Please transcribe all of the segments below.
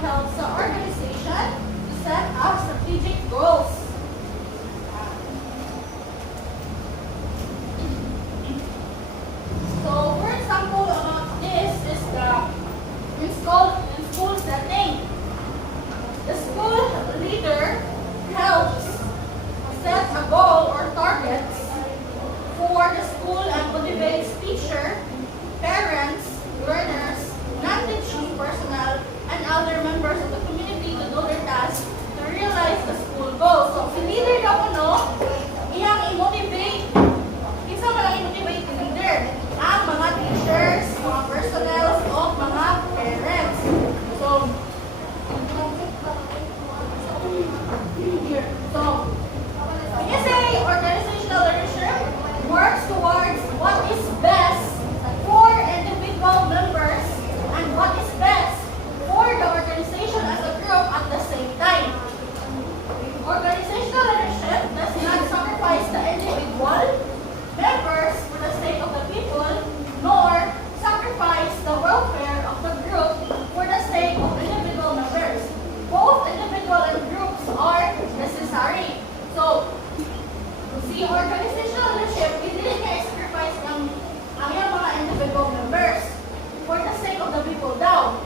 help sa organization to set up strategic goals. So, for example, this is the in school setting. The school leader helps set a goal or targets for the school and motivates teacher, parents, learners, non-teaching personnel, and other members of the community to do their tasks to realize the school goals. So, si leader daw iyang i-motivate. Isa man ang i-motivate ni leader? Ang mga teachers, mga personnel, o mga parents. So, when you say organizational leadership works towards what is best for individual members and what is best for the organization as a group at the same time. Organizational leadership does not sacrifice the individual members for the sake of the people, nor sacrifice the welfare of the group for the sake of individual members. Both individual and groups are necessary. So, si organizational leadership, hindi niya sacrifice ang iyang mga individual members for the sake of the people daw.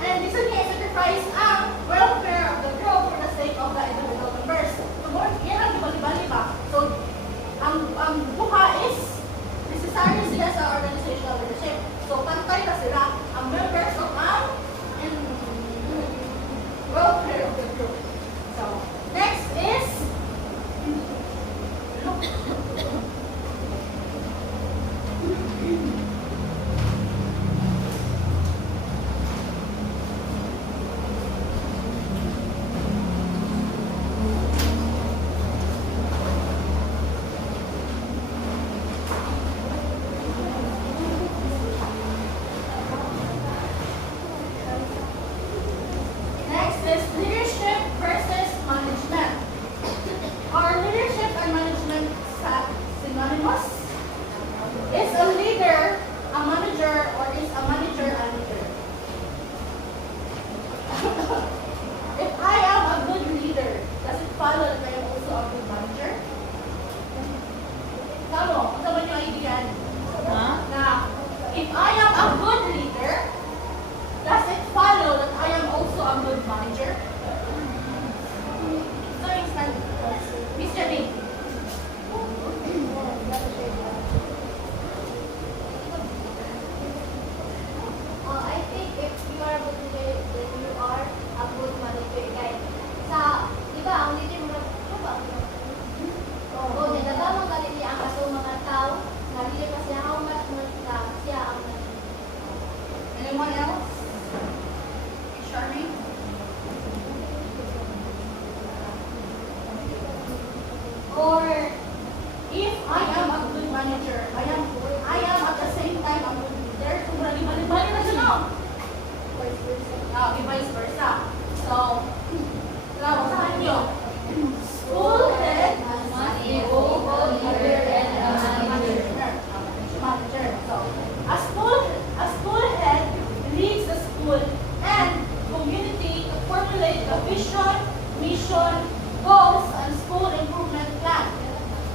And this niya sacrifice ang welfare of the group for the sake of the individual members. So, yan ang ibali-bali ba? So, ang buha is necessary sila sa organizational leadership. So, pantay na sila ang members of ang welfare of the group. So, next is leadership versus management. Are leadership and management synonymous? Is a leader a manager, or is a manager a leader? If I am a good leader, does it follow that I am also a good manager? Tama, kung naman yung idea na if I am a good leader, does it follow that I am also a good manager? For instance, Miss Janine. I think if you are a good leader, then you are a good manager. Kaya sa, di ba, ang leader mo ba? O, nagagawang galili ang ato mga tao, na leader kasi how much more siya ang Anyone else? Charmaine? Or if I am a good manager, I am at the same time a good leader, so bali-bali na siya, no? Vice versa. So, basahin niyo. School head must be both a leader and a manager. So, a school head leads the school and community to formulate the vision, mission, goals, and school improvement plan.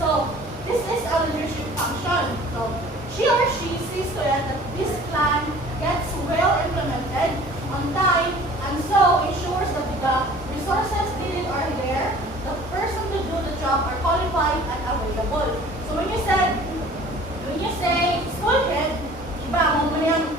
So, this is a leadership function. So, she or she sees to it that this plan gets well implemented on time, and so ensures that the resources needed are there, the person to do the job are qualified and available. So, when you say school head, iba mo yung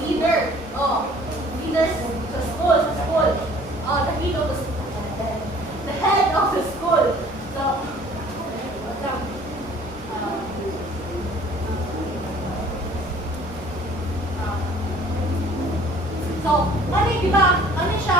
leader. Leaders sa school. The head of the school. The head of the school. So, di ba? Ano siya?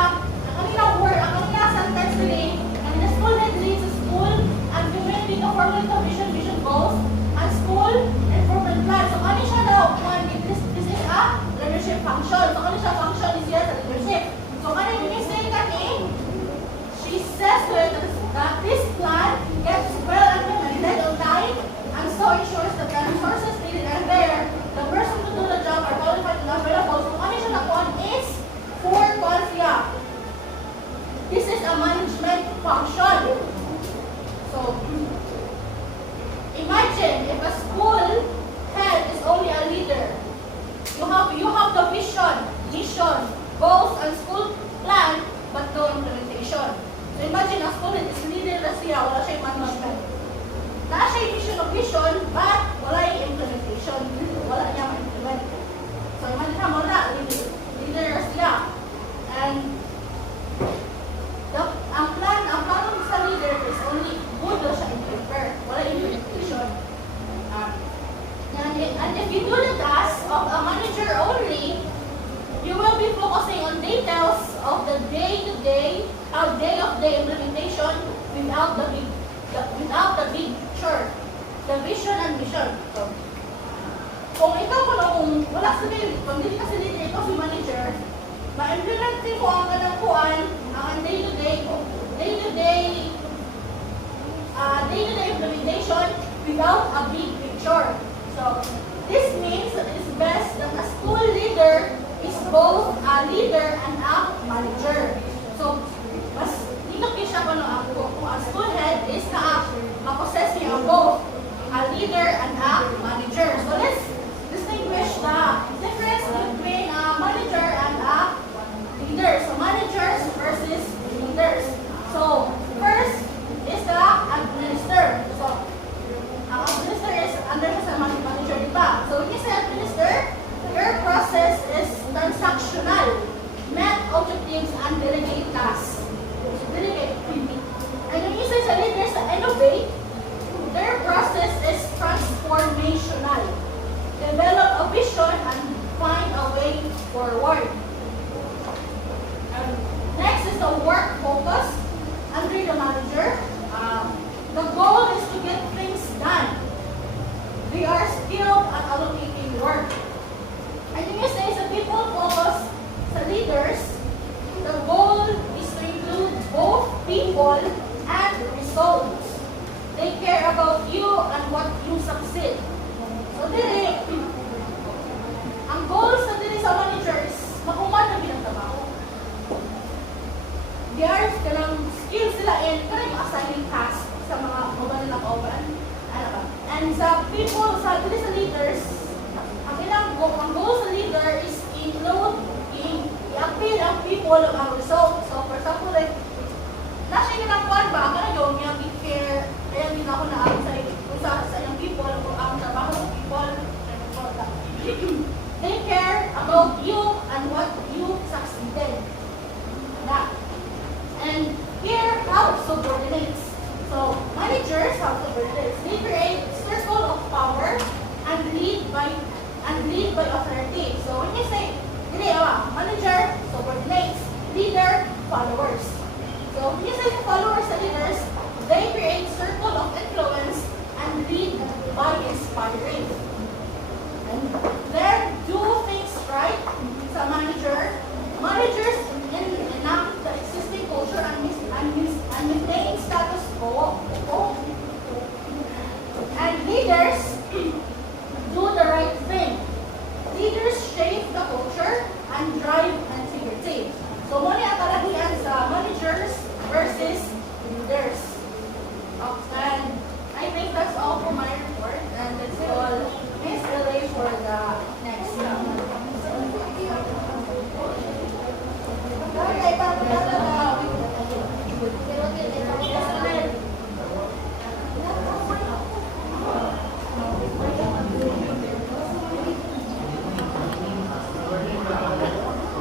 imagine ang student is leader na siya, wala siyang management. Na siya yung mission of vision, but wala yung implementation. Wala niya ma-implement. So imagine mo na, leader na siya. And ang plan sa leader is only good daw siya in paper. Wala implementation. And if you do the task of a manager only, you will be focusing on details of the day-to-day, day-of-day implementation without the big picture, the vision and mission. So, kung ikaw kung wala sa kung hindi ka si leader, ikaw si manager, ma-implement mo ang kanakuan, ang day-to-day implementation without a big picture. So, this means that it is best that a school leader is both a leader and a manager. So, mas dito siya kung a school head is ma-possess niya of both a leader and a manager. So, let's distinguish the difference between a manager and a leader. So, managers versus leaders. So, first is the administrator. So, ang administrator is under sa manager, di ba? So, when you say administrator, your process is transactional, met objectives, and delegate tasks. Delegate. And when you say sa leaders, sa innovate, their process is transformational. Develop a vision and find a way forward. Next is the work focus under the manager. The goal is to get things done. They are skilled at allocating work. And you may say sa people focus sa leaders, the goal is to include both people and results. They care about you and what you succeed. So dili, ang goal sa dili sa manager is makuman na ginagawa. They are kanang skills sila in kanang assigning tasks sa mga mobile na kauban. And sa people, sa dili sa leaders, ang goal sa leader is include, i-appeal ang people ang results. So for example, like, nasa yung ginagawa ba, ang kanang yung care, kaya hindi na ako sa yung people, ang trabaho ng people, they care about you and what you succeeded. And here, how subordinates. So, managers have subordinates. They create circle of power and lead by authority. So, when you say, manager, subordinates, leader, followers. So, when you say followers and leaders, they create circle of influence and lead by inspiring.